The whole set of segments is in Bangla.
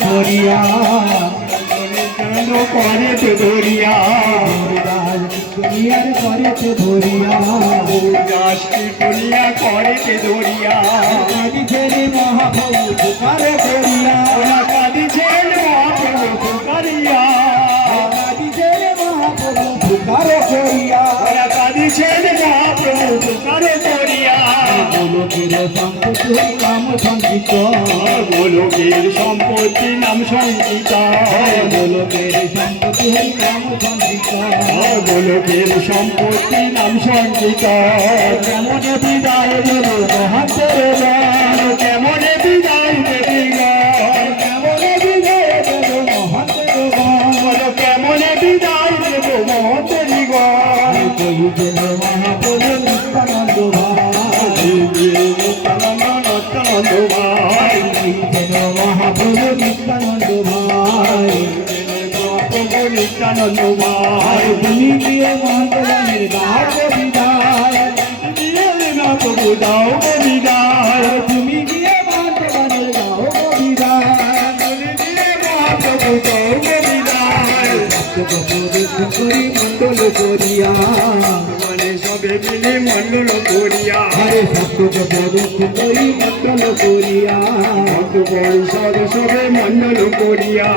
ধরিয়া করেছে ধরিয়া দুনিয়ার করেছে ধরিয়া দাসটি করিয়া করেছে ধরিয়া কাঁদিছে রে মহাপ্রভু পুকারে করিয়া ওরা কাঁদিছে মহাপ্রভু পুকারিয়া কাঁদিছে রে মহাপ্রভু পুকারে করিয়া ওরা কাঁদিছে মহাপ্রভু পুকারে করিয়া গোলকের সম্পত্তি নাম সংকিত গোলকের সম্পত্তি নাম সংকিত গোলকের সম্পত্তি নাম সংকিত গোলকের সম্পত্তি নাম সংকিত কেমন বিদায় দেব মহাত্মের গান কেমন বিদায় দেবী কেমন বিদায় দেব মহাত্মের গান কেমন বিদায় দেব মহতেরি কই যেন মহাপ্রভু নিত্যানন্দ ভাই নিত্যানন্দ ভাই কই যেন মহাপ্রভু নিত্যানন্দ ভাই নিত্যানন্দ ভাই তুমি দিয়ে মহাপ্রভুর গাও বিদায় না প্রভু দাও বিদায় তুমি দিয়ে মহাপ্রভুর গাও বিদায় মহাপ্রভু দাও বিদায় করি মন্ডল করিয়া মানে সবে মিলে মন্ডল করিয়া হরে সত্য করি মন্ডল করিয়া পরিষদ সবে মন্ডল করিয়া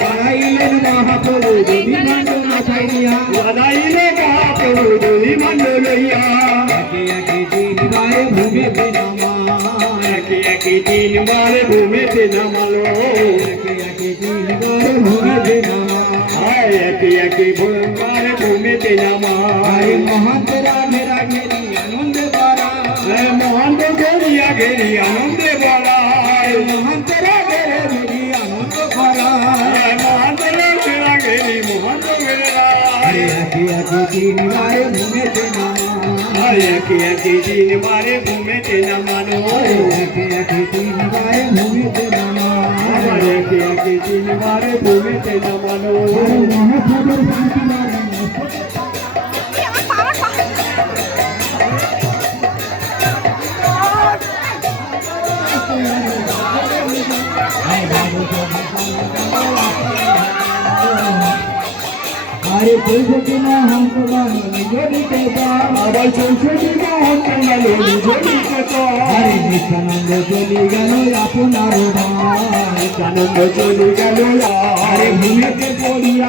বাড়াইলেন মহাপ্রভু দেবী মন্ডল ছাইয়া বাধাইলে মহাপ্রভু দুই মন্ডলইয়া একে একে তিনবারে ভূমিতে নামা একে একে তিনবার ভূমিতে নামালো একে একে তিনবারে ভূমিতে নামা একে একে ভূমিবার ভূমিতে নামা মহান্তরা ঘেরা ঘেরি আনন্দে পারা মহান্ত ঘেরিয়া ঘেরি আনন্দে বলা মহান্তরা ঘেরা ঘেরি আনন্দ পারা মহান্তরা ঘেরা ঘেরি মহান্ত ঘেরা একে একে তিনবারে ভূমিতে নামা একে একে তিনবারে ভূমিতে নামানো একে একে তিনবারে ভূমিতে নামা একে একে তিনবারে ভূমিতে নামানো মহাপ্রভুর শান্তি মানে আরে চৌষট্টি মহান্ত বানো নিজ নিতে আবার চৌষট্টি মহন্ত গেল নিজ নিকট আরে নিত্যানন্দ চলে গেল আপনার ভাই আনন্দ চলে গেল আরে ভূমিতে পড়িয়া